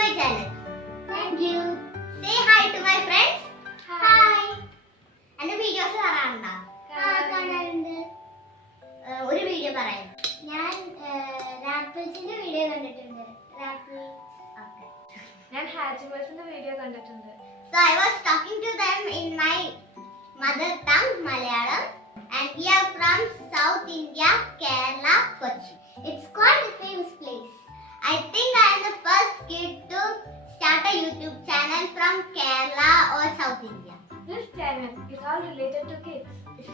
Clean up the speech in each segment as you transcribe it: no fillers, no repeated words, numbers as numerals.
my channel. Thank you. Say hi to my friends. Hi. എന്റെ videos കാണാറുണ്ടോ? കാണാറുണ്ട്. ഒരു വീഡിയോ പറയാം. ഞാൻ റാപ്പിൾസിന്റെ വീഡിയോ കണ്ടിട്ടുണ്ട്. റാപ്പിൾ. Okay. ഞാൻ ഹാച്ചിമേഴ്സിന്റെ വീഡിയോ കണ്ടിട്ടുണ്ട്. So I was talking to them in my mother tongue, Malayalam, and we are from South India, Kerala, Kochi. It's quite a famous place. I think I am the first kid to start a YouTube channel from Kerala or South India. This channel is all related to kids.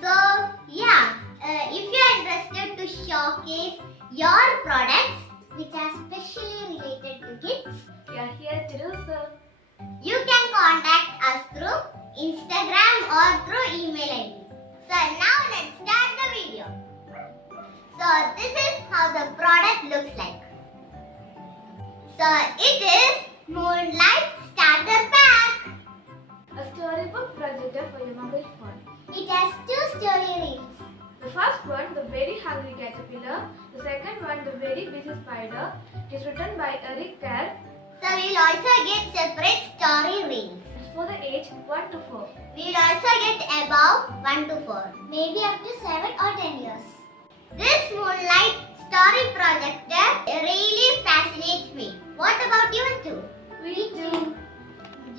So yeah, if you are interested to showcase your products Which are specially related to kids. We are here to do so. you can contact us through Instagram or through email ID. So now let's start the video. So this is how the product looks like. So it is Moonlite starter pack. A storybook projector for your mobile phone. It has 2 story reels. The first one, The Very Hungry Caterpillar. The second one, The Very Busy Spider. It is written by Eric Carr. So we will also get separate story reels. It's for the age 1 to 4. We will also get above 1 to 4. Maybe up to 7 or 10 years. This Moonlite story projector really fascinates me. What about you two? We do.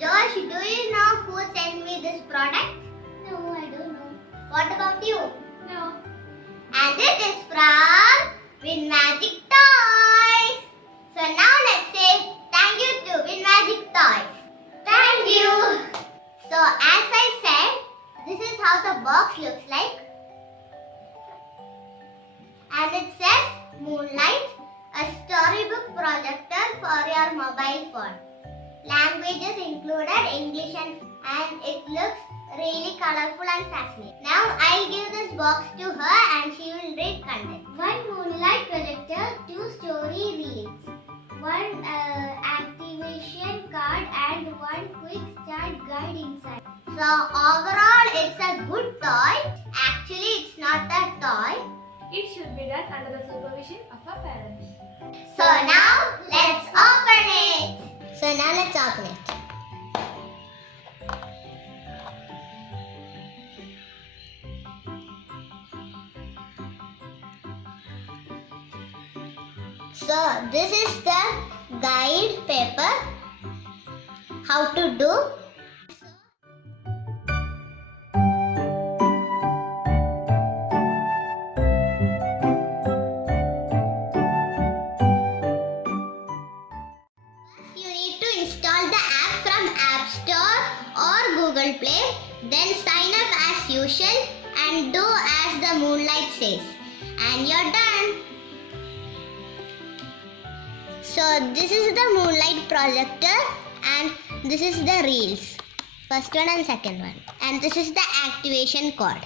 Josh, do you know who sent me this product? No, I don't know. What about you? No. And it is from Win Magic Toys. So now let's say thank you to Win Magic Toys. Thank you. So as I said, this is how the box looks like. And it says Moonlite, a storybook projector for your mobile phone. Languages included English and it looks really colorful and fascinating. Now I'll give this box to her and she will read content. 1 Moonlight projector, 2 story reels, 1 activation card and 1 quick start guide inside. So overall it's a good toy. Actually it's not a toy. It should be done under the supervision of our parents. So now let's open it. So now let's open it. So this is the guide paper. How to do. You need to install the app from App Store or Google Play. Then sign up as usual and do as the Moonlight says. And you're done. So this is the Moonlight projector and this is the reels. First one and second one. And this is the activation code.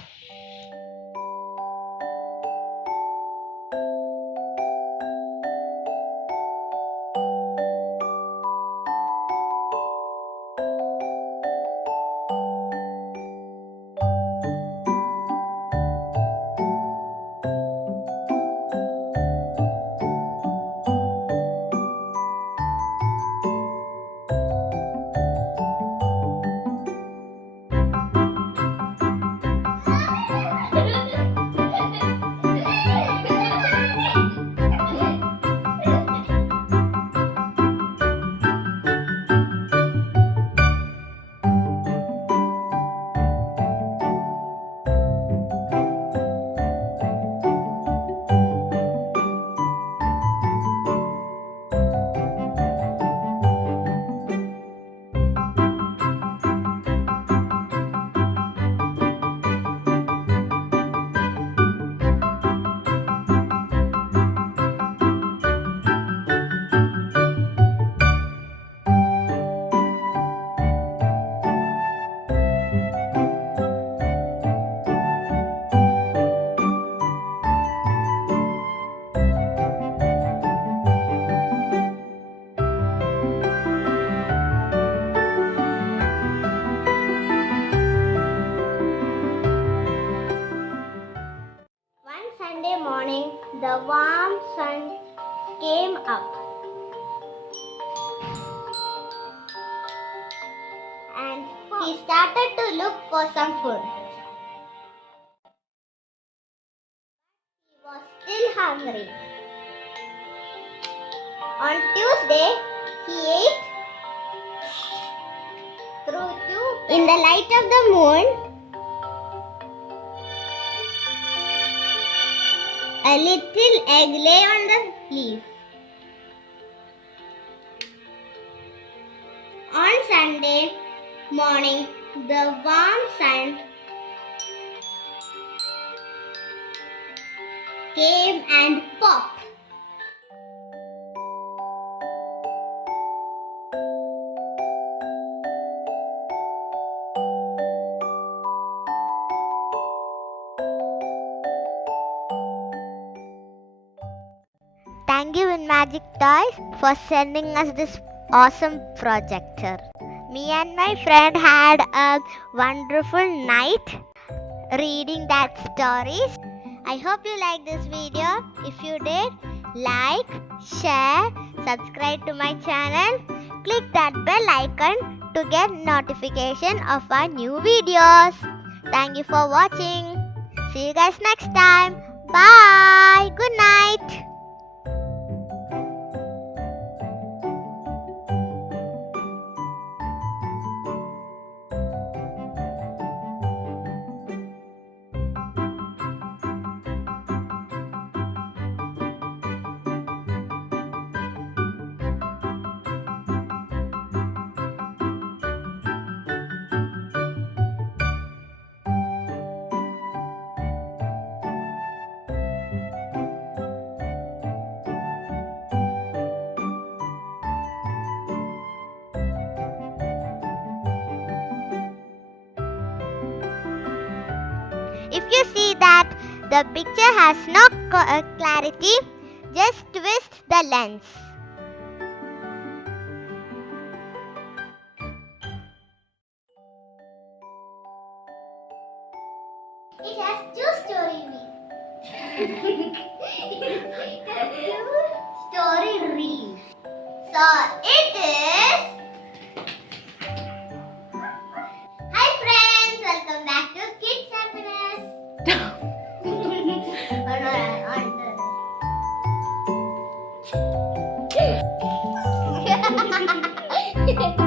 started to look for some food. He was still hungry. On Tuesday, he ate in the light of the moon. A little egg lay on the leaf. On Sunday morning, the warm sun came and popped. Thank you, Magic Toys, for sending us this awesome projector. Me and my friend had a wonderful night reading that stories. I hope you like this video. If you did, like, share, subscribe to my channel. Click that bell icon to get notification of our new videos. Thank you for watching. See you guys next time. Bye. Good night. If you see that the picture has no clarity, just twist the lens. It has two story reels. Story reels. So it is. Hi friends, welcome back to Kids Happiness. Oh, no,